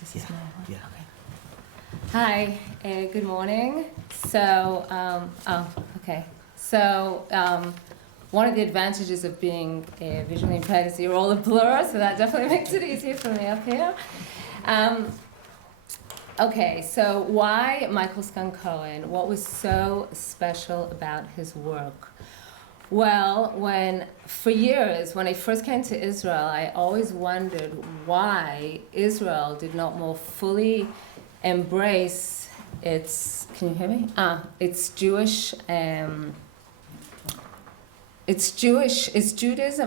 This is my one. Yeah. Okay. Hi, good morning. So, okay. So, one of the advantages of being visually impaired is you're all a blur, so that definitely makes it easier for me up here. Okay, so why Michael Sgan-Cohen? What was so special about his work? Well, for years, when I first came to Israel, I always wondered why Israel did not more fully embrace its, can you hear me? Its Judaism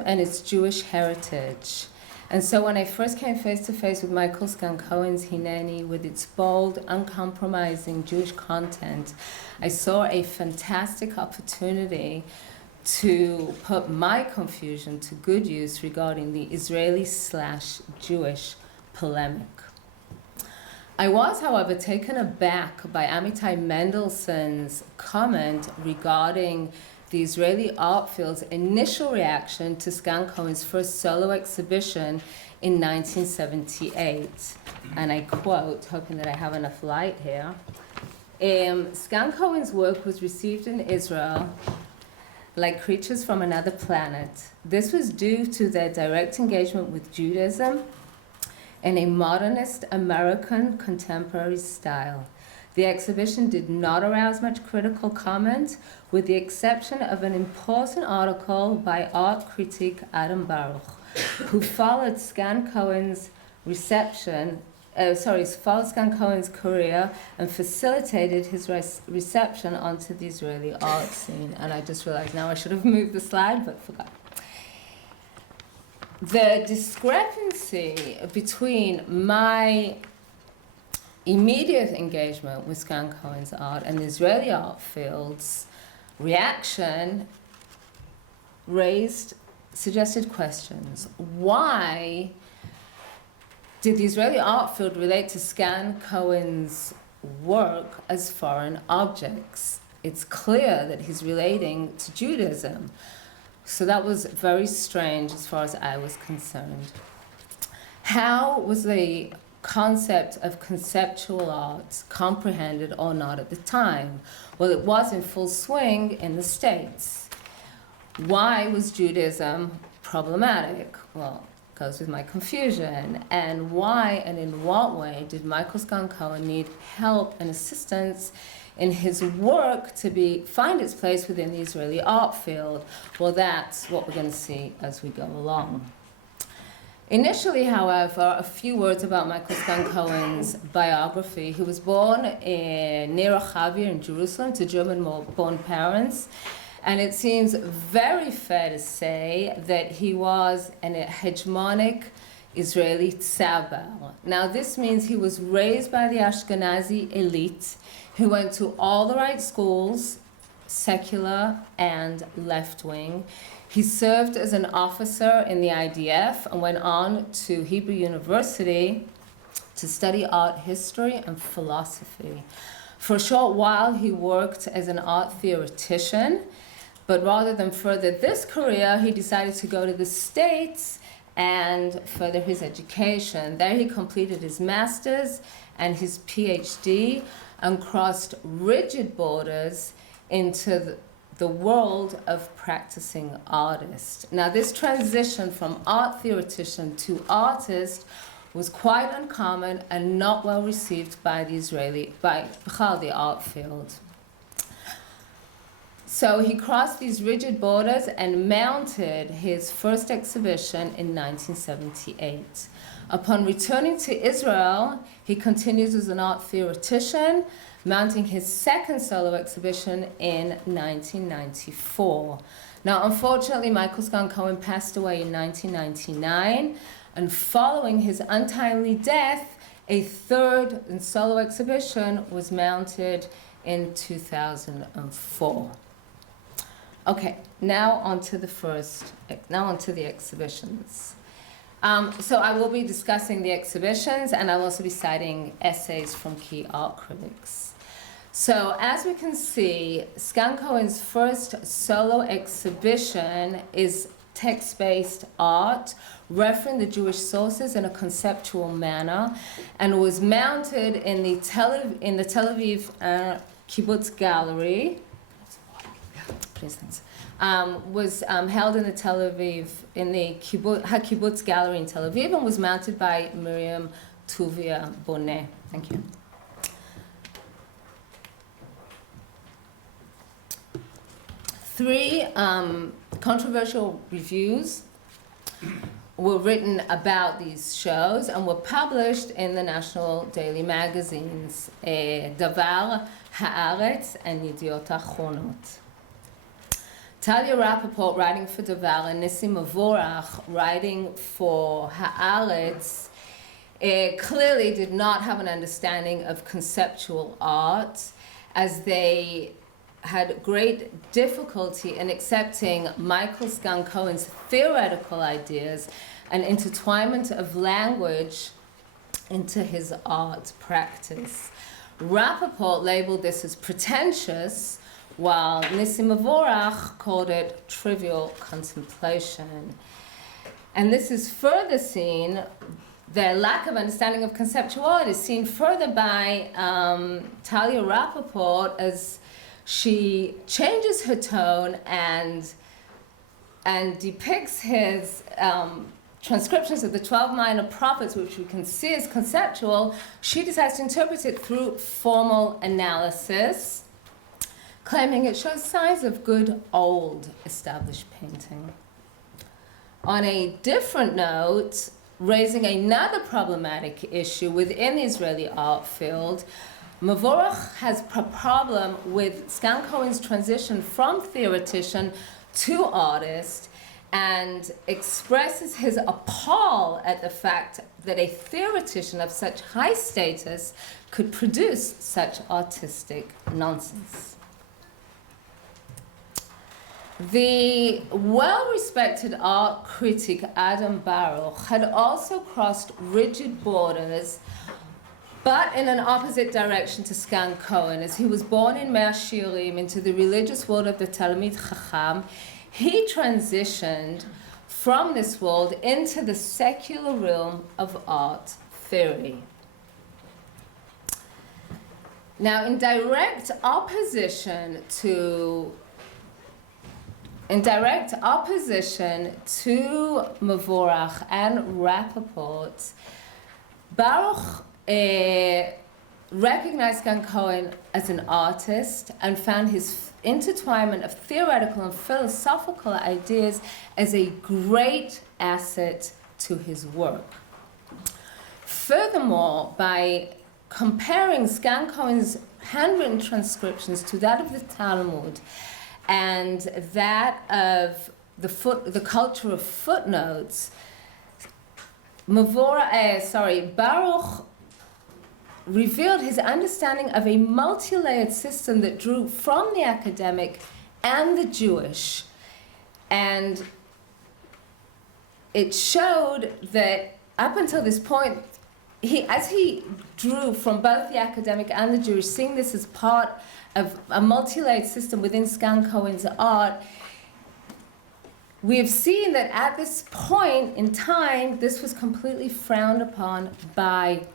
and its Jewish heritage. And so when I first came face to face with Michael Sgan-Cohen's Hineni, with its bold, uncompromising Jewish content, I saw a fantastic opportunity to put my confusion to good use regarding the Israeli/Jewish polemic. I was, however, taken aback by Amitai Mendelssohn's comment regarding the Israeli art field's initial reaction to Sgan-Cohen's first solo exhibition in 1978. And I quote, hoping that I have enough light here, Sgan-Cohen's work was received in Israel like creatures from another planet. This was due to their direct engagement with Judaism in a modernist American contemporary style. The exhibition did not arouse much critical comment, with the exception of an important article by art critic Adam Baruch, who followed Sgan-Cohen's Sgan-Cohen's career and facilitated his reception onto the Israeli art scene. And I just realized now I should have moved the slide, but forgot. The discrepancy between my immediate engagement with Sgan-Cohen's art and the Israeli art field's reaction suggested questions. Why did the Israeli art field relate to Sgan-Cohen's work as foreign objects? It's clear that he's relating to Judaism. So that was very strange as far as I was concerned. How was the concept of conceptual art comprehended or not at the time? Well, it was in full swing in the States. Why was Judaism problematic? Well, it goes with my confusion. And why and in what way did Michael Sgan-Cohen need help and assistance in his work to find its place within the Israeli art field? Well, that's what we're going to see as we go along. Initially, however, a few words about Michael Sgan-Cohen's biography. He was born near Rehavia in Jerusalem to German-born parents, and it seems very fair to say that he was an hegemonic Israeli tzabal. Now, this means he was raised by the Ashkenazi elite, who went to all the right schools, secular and left-wing. He served as an officer in the IDF and went on to Hebrew University to study art history and philosophy. For a short while, he worked as an art theoretician, but rather than further this career, he decided to go to the States and further his education. There he completed his master's and his PhD and crossed rigid borders into the world of practicing artist. Now, this transition from art theoretician to artist was quite uncommon and not well received by the art field. So he crossed these rigid borders and mounted his first exhibition in 1978. Upon returning to Israel, he continues as an art theoretician, mounting his second solo exhibition in 1994. Now, unfortunately, Michael Sgan-Cohen passed away in 1999, and following his untimely death, a third solo exhibition was mounted in 2004. Okay, now onto the exhibitions. So I will be discussing the exhibitions, and I'll also be citing essays from key art critics. So as we can see, Sgan-Cohen's first solo exhibition is text-based art, referencing the Jewish sources in a conceptual manner, and was mounted in the Tel Aviv Kibbutz Gallery. Please, thanks. Was held in the Tel Aviv, in the HaKibbutz Gallery in Tel Aviv, and was mounted by Miriam Tuvia Bonet. Thank you. Three controversial reviews were written about these shows and were published in the national daily magazines, Davar, Haaretz, and Yediot Achronot. Talia Rappaport, writing for Davar, and Nissim Avorach, writing for Haaretz, clearly did not have an understanding of conceptual art, as they had great difficulty in accepting Michael Sgan-Cohen's theoretical ideas and intertwinement of language into his art practice. Rappaport labeled this as pretentious, while Nissim Avorach called it trivial contemplation. And this is further seen, their lack of understanding of conceptual art is seen further by Talia Rappaport, as she changes her tone and depicts his transcriptions of the 12 minor prophets, which we can see as conceptual. She decides to interpret it through formal analysis, claiming it shows signs of good old established painting. On a different note, raising another problematic issue within the Israeli art field, Mavorach has a problem with Sgan-Cohen's transition from theoretician to artist, and expresses his appall at the fact that a theoretician of such high status could produce such artistic nonsense. The well-respected art critic Adam Baruch had also crossed rigid borders, but in an opposite direction to Sgan-Cohen. As he was born in Mea Shiurim into the religious world of the Talmid Chacham, he transitioned from this world into the secular realm of art theory. Now, in direct opposition to Mavorach and Rappaport, Baruch recognized Sgan-Cohen as an artist and found his intertwinement of theoretical and philosophical ideas as a great asset to his work. Furthermore, by comparing Sgan-Cohen's handwritten transcriptions to that of the Talmud and that of the culture of footnotes, Baruch revealed his understanding of a multi-layered system that drew from the academic and the Jewish. And it showed that up until this point, as he drew from both the academic and the Jewish, seeing this as part of a multi-layered system within Sgan-Cohen's art, we have seen that at this point in time, this was completely frowned upon by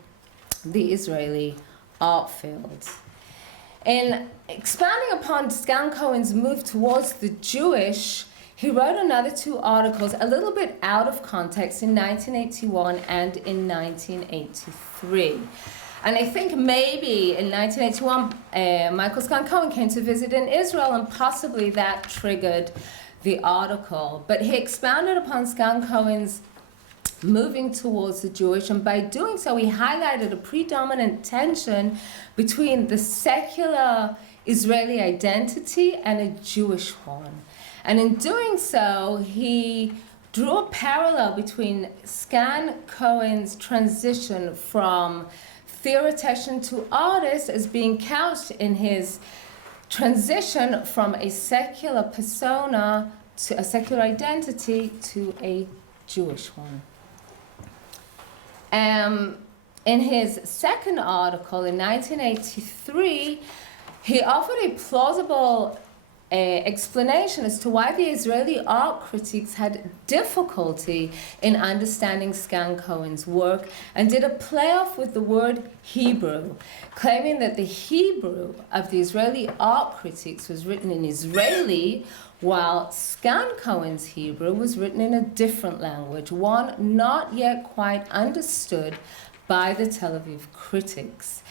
the Israeli art field. In expounding upon Sgan-Cohen's move towards the Jewish, he wrote another two articles a little bit out of context in 1981 and in 1983. And I think maybe in 1981, Michael Sgan-Cohen came to visit in Israel, and possibly that triggered the article. But he expounded upon Sgan-Cohen's moving towards the Jewish, and by doing so, he highlighted a predominant tension between the secular Israeli identity and a Jewish one. And in doing so, he drew a parallel between Sgan-Cohen's transition from theoretician to artist as being couched in his transition from a secular persona to a secular identity to a Jewish one. In his second article in 1983, he offered a plausible explanation as to why the Israeli art critics had difficulty in understanding Sgan-Cohen's work and did a playoff with the word Hebrew, claiming that the Hebrew of the Israeli art critics was written in Israeli, while Sgan-Cohen's Hebrew was written in a different language, one not yet quite understood by the Tel Aviv critics.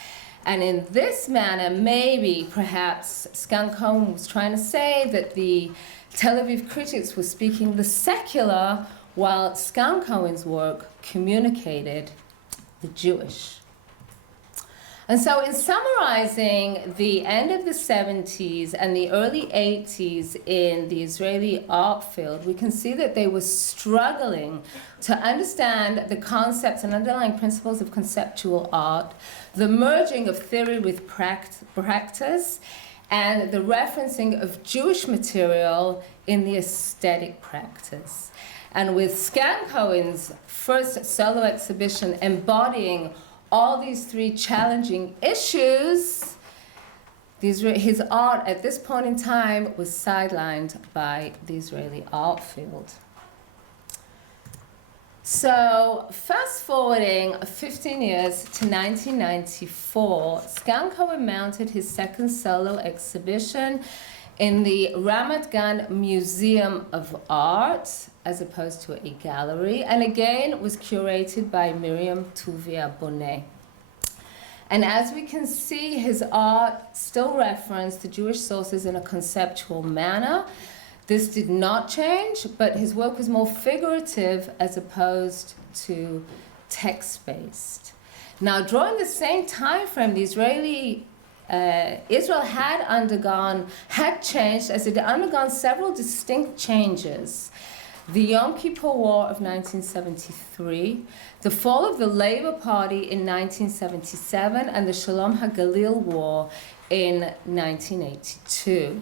And in this manner, maybe, perhaps, Sgan-Cohen was trying to say that the Tel Aviv critics were speaking the secular, while Sgan-Cohen's work communicated the Jewish. And so in summarizing the end of the 70s and the early 80s in the Israeli art field, we can see that they were struggling to understand the concepts and underlying principles of conceptual art, the merging of theory with practice, and the referencing of Jewish material in the aesthetic practice. And with Sgan-Cohen's first solo exhibition embodying all these three challenging issues, his art at this point in time was sidelined by the Israeli art field. So, fast forwarding 15 years to 1994, Sgan-Cohen mounted his second solo exhibition in the Ramat Gan Museum of Art, as opposed to a gallery, and again was curated by Miriam Tuvia Bonet. And as we can see, his art still referenced the Jewish sources in a conceptual manner. This did not change, but his work was more figurative as opposed to text-based. Now, during the same time frame, the Israel had changed, as it had undergone several distinct changes. The Yom Kippur War of 1973, the fall of the Labour Party in 1977, and the Shalom HaGalil War in 1982.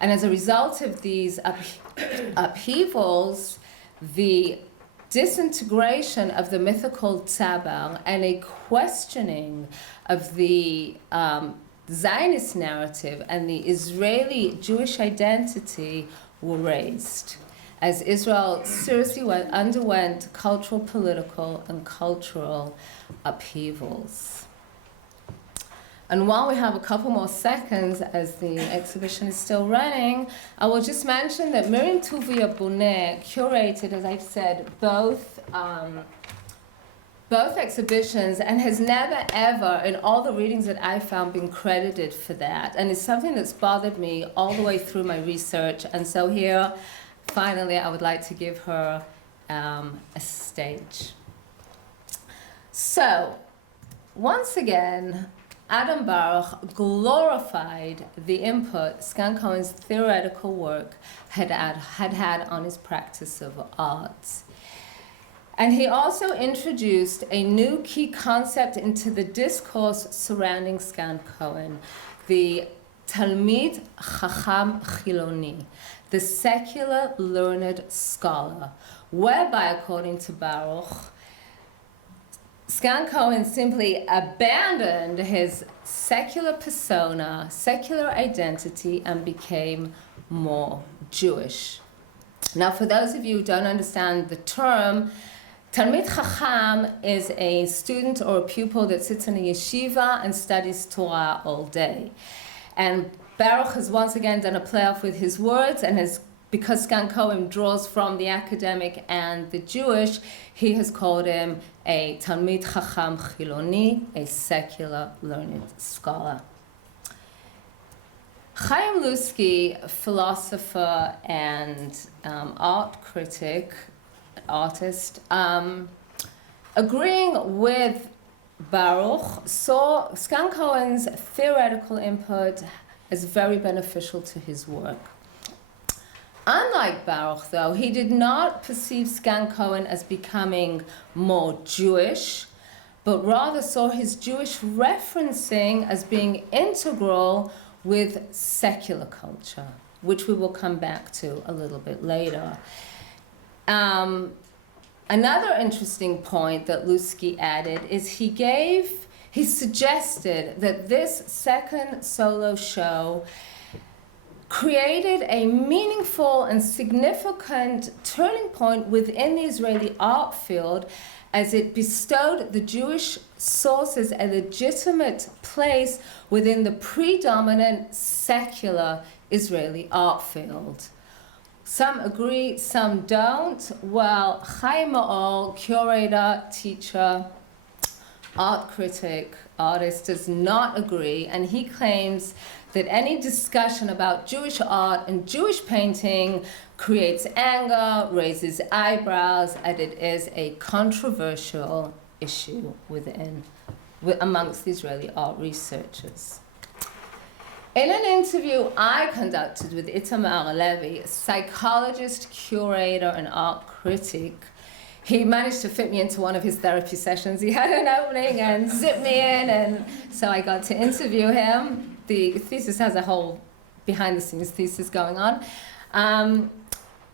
And as a result of these upheavals, the disintegration of the mythical Tzabar and a questioning of the Zionist narrative and the Israeli Jewish identity were raised, as Israel seriously underwent cultural, political, and cultural upheavals. And while we have a couple more seconds as the exhibition is still running, I will just mention that Miriam Tuvia Bonet curated, as I've said, both exhibitions, and has never ever, in all the readings that I found, been credited for that. And it's something that's bothered me all the way through my research. And so here, finally, I would like to give her a stage. So, once again, Adam Baruch glorified the input Sgan-Cohen's theoretical work had had on his practice of art. And he also introduced a new key concept into the discourse surrounding Sgan-Cohen, the Talmid Chacham Chiloni, the secular learned scholar, whereby, according to Baruch, Sgan-Cohen simply abandoned his secular persona, secular identity, and became more Jewish. Now, for those of you who don't understand the term, Talmid Chacham is a student or a pupil that sits in a yeshiva and studies Torah all day. And Baruch has once again done a playoff with his words, and because Sgan-Cohen draws from the academic and the Jewish, he has called him a Talmid Chacham Chiloni, a secular learned scholar. Chaim Lusky, philosopher and art critic, artist, agreeing with Baruch, saw Sgan-Cohen's theoretical input as very beneficial to his work. Unlike Baruch, though, he did not perceive Sgan-Cohen as becoming more Jewish, but rather saw his Jewish referencing as being integral with secular culture, which we will come back to a little bit later. Another interesting point that Lusky added is he suggested that this second solo show created a meaningful and significant turning point within the Israeli art field as it bestowed the Jewish sources a legitimate place within the predominant secular Israeli art field. Some agree, some don't. Well, Chaim Maor, curator, teacher, art critic, artist, does not agree, and he claims that any discussion about Jewish art and Jewish painting creates anger, raises eyebrows, and it is a controversial issue amongst the Israeli art researchers. In an interview I conducted with Itamar Levy, a psychologist, curator, and art critic, he managed to fit me into one of his therapy sessions. He had an opening and zipped me in, and so I got to interview him. The thesis has a whole behind-the-scenes thesis going on.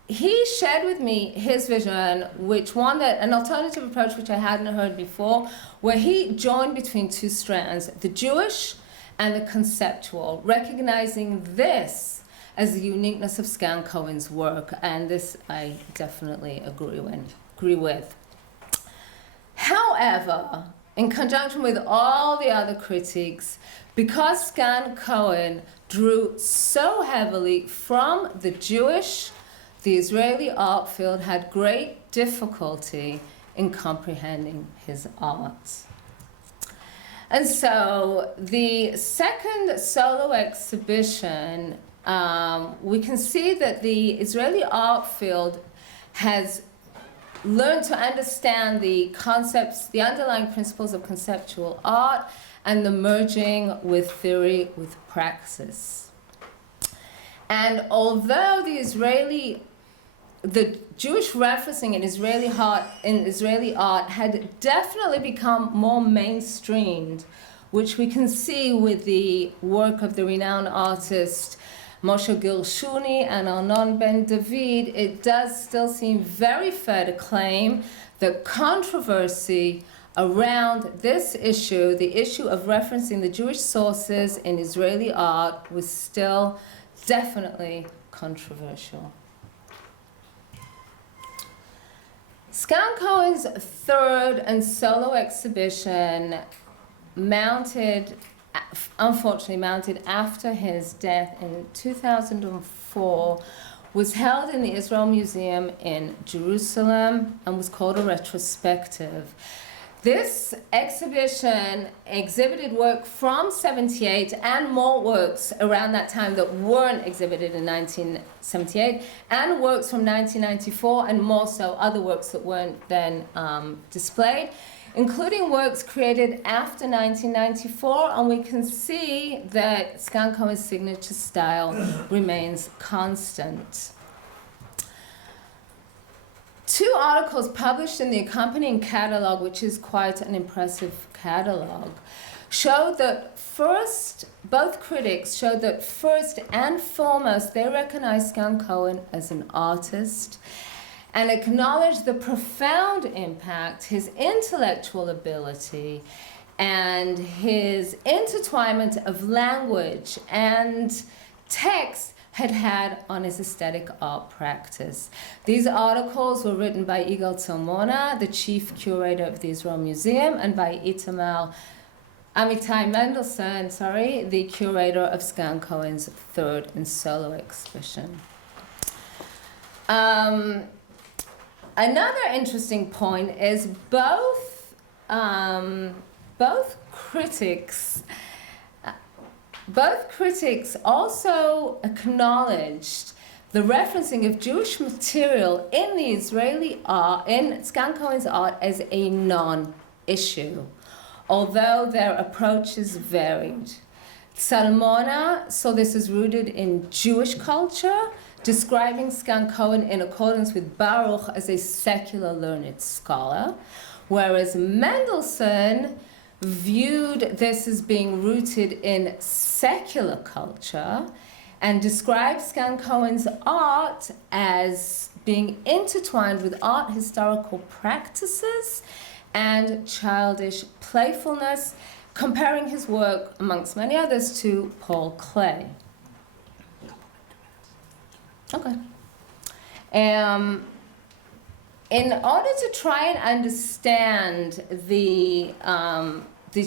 He shared with me his vision, an alternative approach which I hadn't heard before, where he joined between two strands, the Jewish and the conceptual, recognizing this as the uniqueness of Sgan-Cohen's work, and this I definitely agree with. However, in conjunction with all the other critiques, because Sgan-Cohen drew so heavily from the Jewish, the Israeli art field had great difficulty in comprehending his art. And so the second solo exhibition, we can see that the Israeli art field has learned to understand the concepts, the underlying principles of conceptual art, and the merging with theory with praxis. And although the Jewish referencing in Israeli art had definitely become more mainstreamed, which we can see with the work of the renowned artist Moshe Gershuni and Arnon Ben David, it does still seem very fair to claim that controversy around this issue, the issue of referencing the Jewish sources in Israeli art, was still definitely controversial. Sgan-Cohen's third and solo exhibition, unfortunately mounted after his death in 2004, was held in the Israel Museum in Jerusalem and was called a retrospective. This exhibition exhibited work from '78 and more works around that time that weren't exhibited in 1978, and works from 1994, and more so other works that weren't then displayed, including works created after 1994, and we can see that Sgan-Cohen's signature style remains constant. Two articles published in the accompanying catalog, which is quite an impressive catalog, showed that both critics showed that first and foremost they recognized Sgan-Cohen as an artist and acknowledged the profound impact his intellectual ability and his intertwinement of language and text had on his aesthetic art practice. These articles were written by Yigal Tzalmona, the chief curator of the Israel Museum, and by Amitai Mendelsohn, the curator of Sgan-Cohen's third and solo exhibition. Another interesting point is both critics also acknowledged the referencing of Jewish material in the Israeli art, in Sgan-Cohen's art, as a non-issue, although their approaches varied. Tzalmona saw this as rooted in Jewish culture, describing Sgan-Cohen in accordance with Baruch as a secular learned scholar, whereas Mendelssohn viewed this as being rooted in secular culture and described Sgan-Cohen's art as being intertwined with art historical practices and childish playfulness, comparing his work, amongst many others, to Paul Klee. Okay. In order to try and understand the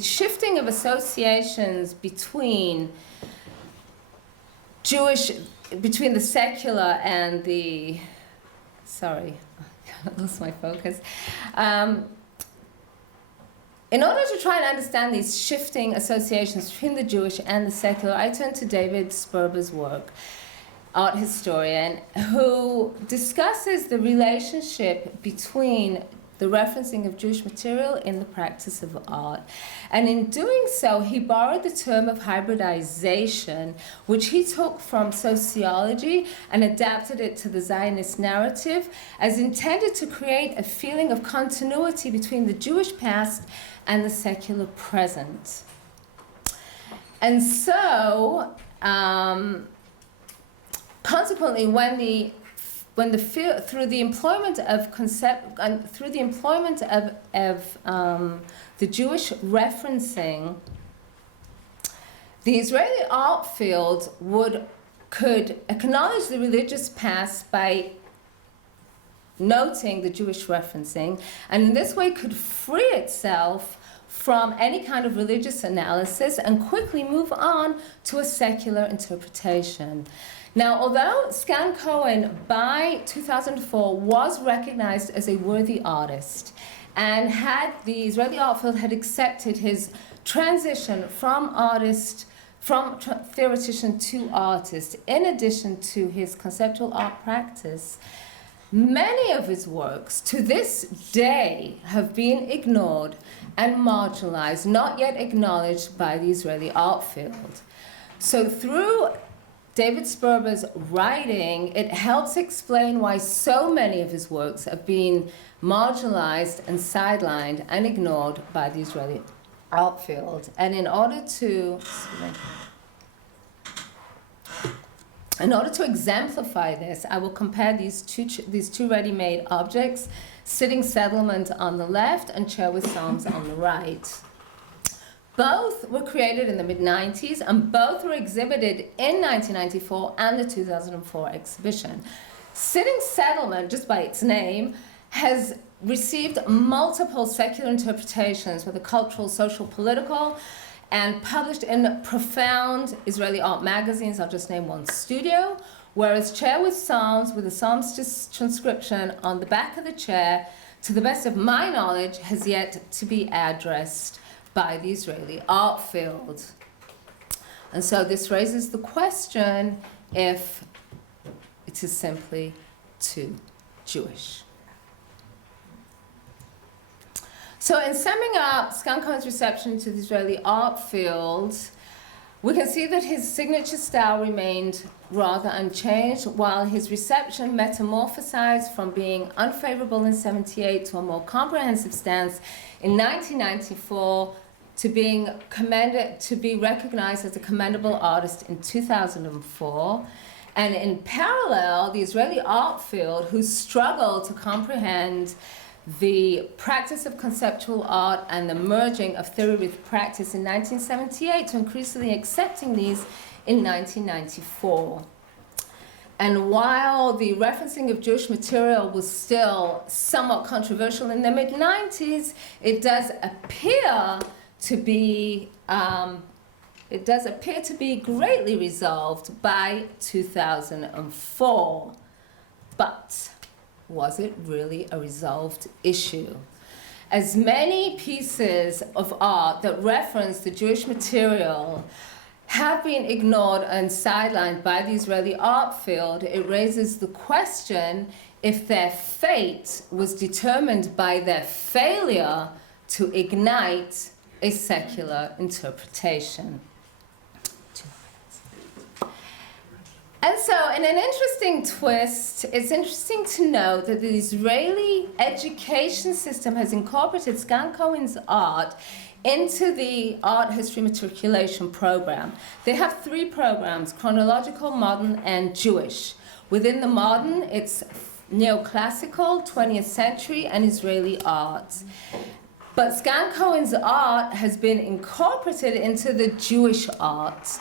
shifting of associations between the secular and the, sorry, I lost my focus. In order to try and understand these shifting associations between the Jewish and the secular, I turn to David Sperber's work, art historian, who discusses the relationship between the referencing of Jewish material in the practice of art. And in doing so, he borrowed the term of hybridization, which he took from sociology and adapted it to the Zionist narrative, as intended to create a feeling of continuity between the Jewish past and the secular present. And so, consequently, through the employment of the Jewish referencing, the Israeli art field could acknowledge the religious past by noting the Jewish referencing, and in this way could free itself from any kind of religious analysis and quickly move on to a secular interpretation. Now, although Sgan-Cohen by 2004 was recognized as a worthy artist, and the Israeli art field had accepted his transition from theoretician to artist, in addition to his conceptual art practice, many of his works to this day have been ignored and marginalized, not yet acknowledged by the Israeli art field. So through David Sperber's writing, it helps explain why so many of his works have been marginalized and sidelined and ignored by the Israeli art field. And in order to exemplify this, I will compare these two ready-made objects, sitting settlement on the left and chair with psalms on the right. Both were created in the mid-90s, and both were exhibited in 1994 and the 2004 exhibition. Sitting settlement, just by its name, has received multiple secular interpretations, whether cultural, social, political, and published in profound Israeli art magazines. I'll just name one, Studio, whereas Chair with Psalms, with a Psalms transcription on the back of the chair, to the best of my knowledge, has yet to be addressed by the Israeli art field. And so this raises the question if it is simply too Jewish. So in summing up Sgan-Cohen's reception to the Israeli art field, we can see that his signature style remained rather unchanged, while his reception metamorphosized from being unfavorable in 1978 to a more comprehensive stance in 1994, to be recognized as a commendable artist in 2004. And in parallel, the Israeli art field, who struggled to comprehend the practice of conceptual art and the merging of theory with practice in 1978, to increasingly accepting these in 1994. And while the referencing of Jewish material was still somewhat controversial in the mid-90s, it does appear to be greatly resolved by 2004. But was it really a resolved issue? As many pieces of art that reference the Jewish material have been ignored and sidelined by the Israeli art field, it raises the question if their fate was determined by their failure to ignite a secular interpretation. And so, in an interesting twist, it's interesting to note that the Israeli education system has incorporated Sgan-Cohen's art into the art history matriculation program. They have three programs: chronological, modern, and Jewish. Within the modern, it's neoclassical, 20th century, and Israeli art. But Sgan-Cohen's art has been incorporated into the Jewish art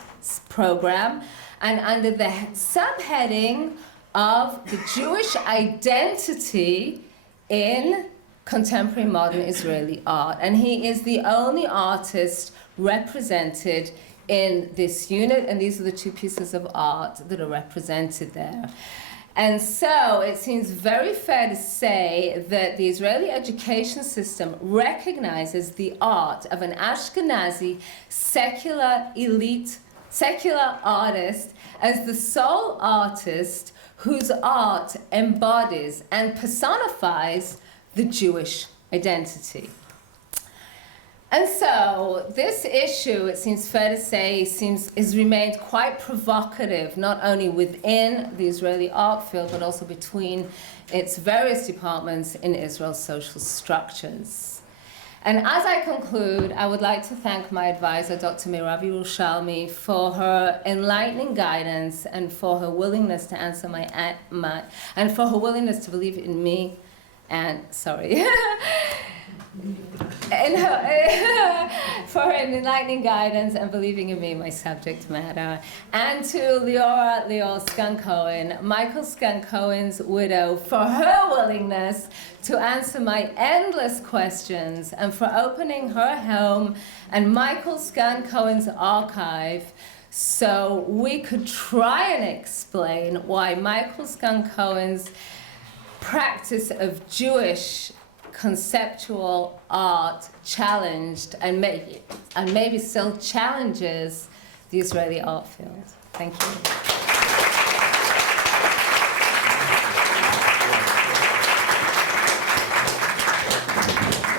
program, and under the subheading of the Jewish identity in contemporary modern Israeli art. And he is the only artist represented in this unit, and these are the two pieces of art that are represented there. And so it seems very fair to say that the Israeli education system recognizes the art of an Ashkenazi secular elite, secular artist as the sole artist whose art embodies and personifies the Jewish identity. And so this issue, it seems fair to say, has remained quite provocative, not only within the Israeli art field, but also between its various departments in Israel's social structures. And as I conclude, I would like to thank my advisor, Dr. Mirav Yerushalmi, for her enlightening guidance and for her willingness to answer and for her willingness to believe in me and, for her enlightening guidance and believing in me, my subject matter, and to Lior Sgan-Cohen, Michael Sgan-Cohen's widow, for her willingness to answer my endless questions and for opening her home and Michael Sgan-Cohen's archive so we could try and explain why Michael Sgan-Cohen's practice of Jewish conceptual art challenged and maybe still challenges the Israeli art field. Thank you.